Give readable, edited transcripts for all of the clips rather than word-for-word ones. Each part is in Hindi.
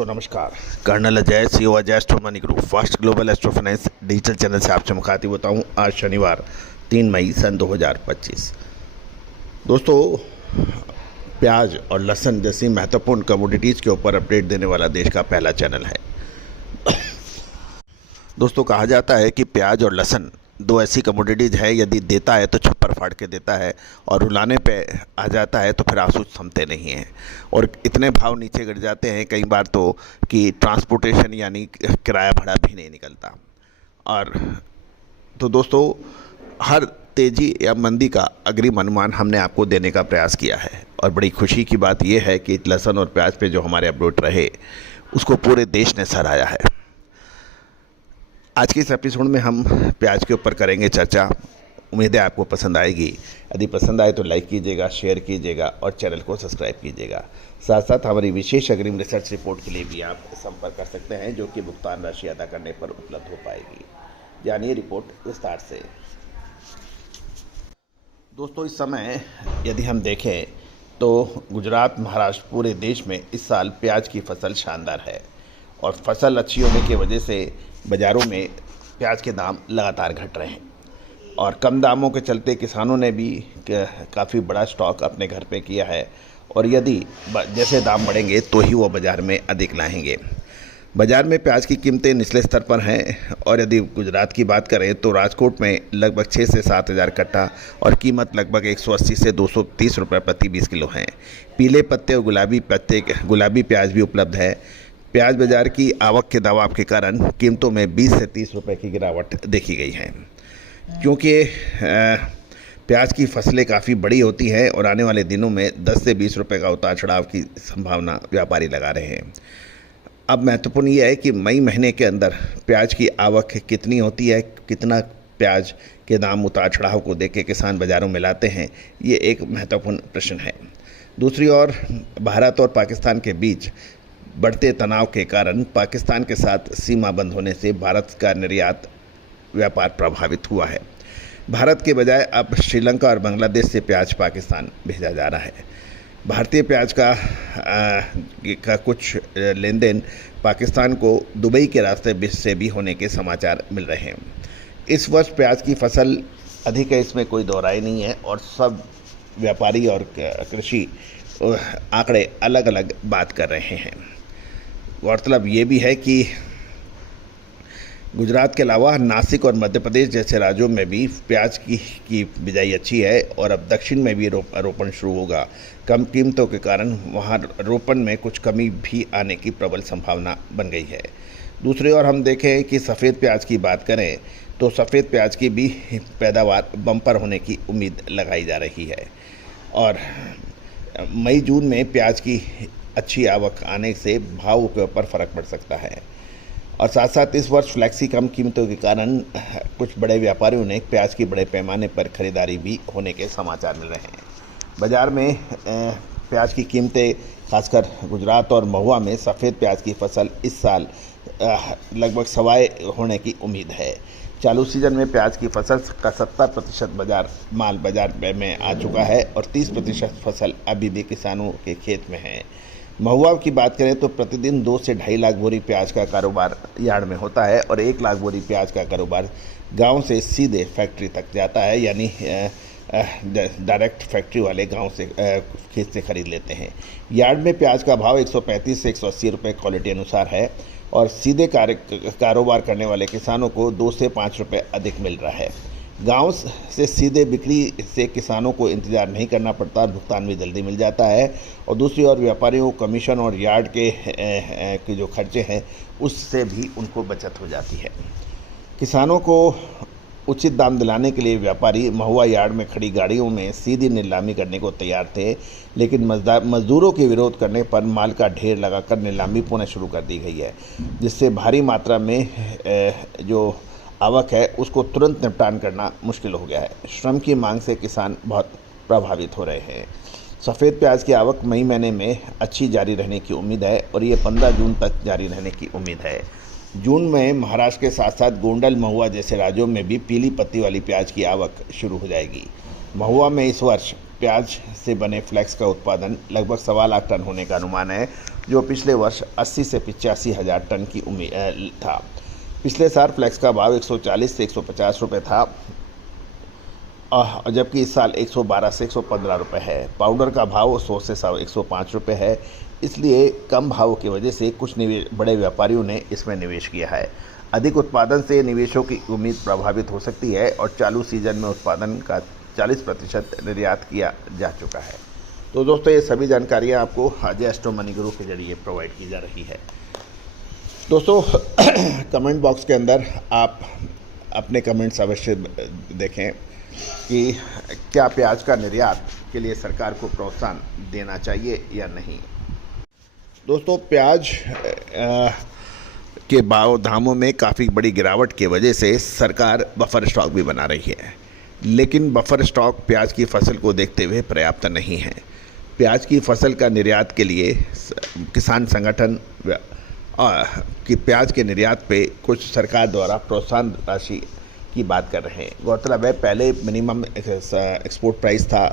दोस्तों नमस्कार। Colonel Ajay CEO Ajay astro money group first global astro finance digital channel से आपसे मुखातिब होता हूं। आज शनिवार 3 मई सन 2025। दोस्तों, प्याज और लहसुन जैसी महत्वपूर्ण कमोडिटीज़ के ऊपर अपडेट देने वाला देश का पहला चैनल है। दोस्तों, कहा जाता है कि प्याज और लहसुन दो ऐसी कमोडिटीज़ है, यदि देता है तो छप्पर फाड़ के देता है और रुलाने पे आ जाता है तो फिर आंसू थमते नहीं हैं और इतने भाव नीचे गिर जाते हैं कई बार तो कि ट्रांसपोर्टेशन यानी किराया भाड़ा भी नहीं निकलता। और तो दोस्तों, हर तेज़ी या मंदी का अग्रिम अनुमान हमने आपको देने का प्रयास किया है और बड़ी खुशी की बात यह है कि लहसुन और प्याज पे जो हमारे अपडेट रहे उसको पूरे देश ने सराहा है। आज के इस एपिसोड में हम प्याज के ऊपर करेंगे चर्चा। उम्मीद है आपको पसंद आएगी। यदि पसंद आए तो लाइक कीजिएगा, शेयर कीजिएगा और चैनल को सब्सक्राइब कीजिएगा। साथ साथ हमारी विशेष अग्रिम रिसर्च रिपोर्ट के लिए भी आप संपर्क कर सकते हैं, जो कि भुगतान राशि अदा करने पर उपलब्ध हो पाएगी। जानिए रिपोर्ट विस्तार से। दोस्तों, इस समय यदि हम देखें तो गुजरात, महाराष्ट्र, पूरे देश में इस साल प्याज की फसल शानदार है और फसल अच्छी होने की वजह से बाज़ारों में प्याज के दाम लगातार घट रहे हैं और कम दामों के चलते किसानों ने भी काफ़ी बड़ा स्टॉक अपने घर पे किया है और यदि जैसे दाम बढ़ेंगे तो ही वो बाज़ार में अधिक लाएंगे। बाज़ार में प्याज की कीमतें निचले स्तर पर हैं और यदि गुजरात की बात करें तो राजकोट में लगभग 6 से 7 हज़ार कट्टा और कीमत लगभग 180 से 230 रुपये प्रति 20 किलो हैं। पीले पत्ते और गुलाबी प्याज भी उपलब्ध है। प्याज बाज़ार की आवक के दबाव के कारण कीमतों में 20 से 30 रुपये की गिरावट देखी गई है, क्योंकि प्याज की फसलें काफ़ी बड़ी होती हैं और आने वाले दिनों में 10 से 20 रुपये का उतार चढ़ाव की संभावना व्यापारी लगा रहे हैं। अब महत्वपूर्ण यह है कि मई महीने के अंदर प्याज की आवक कितनी होती है, कितना प्याज के दाम उतार चढ़ाव को देख के किसान बाज़ारों में लाते हैं, ये एक महत्वपूर्ण प्रश्न है। दूसरी ओर, भारत और पाकिस्तान के बीच बढ़ते तनाव के कारण पाकिस्तान के साथ सीमा बंद होने से भारत का निर्यात व्यापार प्रभावित हुआ है। भारत के बजाय अब श्रीलंका और बांग्लादेश से प्याज पाकिस्तान भेजा जा रहा है। भारतीय प्याज का कुछ लेन देन पाकिस्तान को दुबई के रास्ते से भी होने के समाचार मिल रहे हैं। इस वर्ष प्याज की फसल अधिक है, इसमें कोई दोहराई नहीं है और सब व्यापारी और कृषि आंकड़े अलग अलग बात कर रहे हैं। गौरतलब ये भी है कि गुजरात के अलावा नासिक और मध्य प्रदेश जैसे राज्यों में भी प्याज की बिजाई अच्छी है और अब दक्षिण में भी रोपण शुरू होगा। कम कीमतों के कारण वहाँ रोपण में कुछ कमी भी आने की प्रबल संभावना बन गई है। दूसरी ओर हम देखें कि सफ़ेद प्याज की बात करें तो सफ़ेद प्याज की भी पैदावार बम्पर होने की उम्मीद लगाई जा रही है और मई जून में प्याज की अच्छी आवक आने से भाव के ऊपर फ़र्क पड़ सकता है। और साथ साथ इस वर्ष फ्लैक्सी कम कीमतों के कारण कुछ बड़े व्यापारियों ने प्याज की बड़े पैमाने पर खरीदारी भी होने के समाचार मिल रहे हैं। बाज़ार में प्याज की कीमतें खासकर गुजरात और महुआ में सफ़ेद प्याज की फसल इस साल लगभग सवाए होने की उम्मीद है। चालू सीजन में प्याज की फसल का 70% बाज़ार में आ चुका है और 30% फसल अभी भी किसानों के खेत में है। महुआ की बात करें तो प्रतिदिन 2 से 2.5 लाख बोरी प्याज का कारोबार यार्ड में होता है और 1 लाख बोरी प्याज का कारोबार गांव से सीधे फैक्ट्री तक जाता है, यानी डायरेक्ट फैक्ट्री वाले गांव से खेत से ख़रीद लेते हैं। यार्ड में प्याज का भाव 135 से 180 रुपये क्वालिटी अनुसार है और सीधे कारोबार करने वाले किसानों को 2 से 5 रुपये अधिक मिल रहा है। गांव से सीधे बिक्री से किसानों को इंतज़ार नहीं करना पड़ता और भुगतान भी जल्दी मिल जाता है और दूसरी ओर व्यापारियों को कमीशन और यार्ड के जो खर्चे हैं उससे भी उनको बचत हो जाती है। किसानों को उचित दाम दिलाने के लिए व्यापारी महुआ यार्ड में खड़ी गाड़ियों में सीधी नीलामी करने को तैयार थे, लेकिन मजदूरों के विरोध करने पर माल का ढेर लगाकर नीलामी पुनः शुरू कर दी गई है, जिससे भारी मात्रा में जो आवक है उसको तुरंत निपटान करना मुश्किल हो गया है। श्रम की मांग से किसान बहुत प्रभावित हो रहे हैं। सफ़ेद प्याज की आवक मई महीने में अच्छी जारी रहने की उम्मीद है और ये 15 जून तक जारी रहने की उम्मीद है। जून में महाराष्ट्र के साथ साथ गोंडल, महुआ जैसे राज्यों में भी पीली पत्ती वाली प्याज की आवक शुरू हो जाएगी। महुआ में इस वर्ष प्याज से बने फ्लेक्स का उत्पादन लगभग 1.25 लाख टन होने का अनुमान है, जो पिछले वर्ष 80 से 85 हज़ार टन की उम्मीद था। पिछले साल फ्लेक्स का भाव 140 से 150 रुपये था, जबकि इस साल 112 से 115 रुपये है। पाउडर का भाव 100 से 105 रुपये है। इसलिए कम भाव की वजह से कुछ बड़े व्यापारियों ने इसमें निवेश किया है। अधिक उत्पादन से निवेशों की उम्मीद प्रभावित हो सकती है और चालू सीजन में उत्पादन का 40% निर्यात किया जा चुका है। तो दोस्तों, ये सभी जानकारियाँ आपको अजय एस्ट्रो मनी गुरु के जरिए प्रोवाइड की जा रही है। दोस्तों, कमेंट बॉक्स के अंदर आप अपने कमेंट्स अवश्य देखें कि क्या प्याज का निर्यात के लिए सरकार को प्रोत्साहन देना चाहिए या नहीं। दोस्तों, प्याज के दामों में काफ़ी बड़ी गिरावट की वजह से सरकार बफर स्टॉक भी बना रही है, लेकिन बफर स्टॉक प्याज की फसल को देखते हुए पर्याप्त नहीं है। प्याज की फसल का निर्यात के लिए किसान संगठन कि प्याज के निर्यात पे कुछ सरकार द्वारा प्रोत्साहन राशि की बात कर रहे हैं। गौरतलब है, पहले मिनिमम एक्सपोर्ट प्राइस था,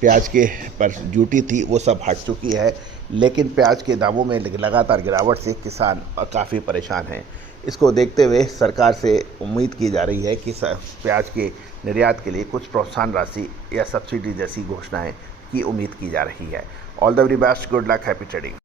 प्याज के पर ड्यूटी थी, वो सब हट चुकी है, लेकिन प्याज के दामों में लगातार गिरावट से किसान काफ़ी परेशान हैं। इसको देखते हुए सरकार से उम्मीद की जा रही है कि प्याज के निर्यात के लिए कुछ प्रोत्साहन राशि या सब्सिडी जैसी घोषणाएं की उम्मीद की जा रही है। All the very best, good luck, happy trading.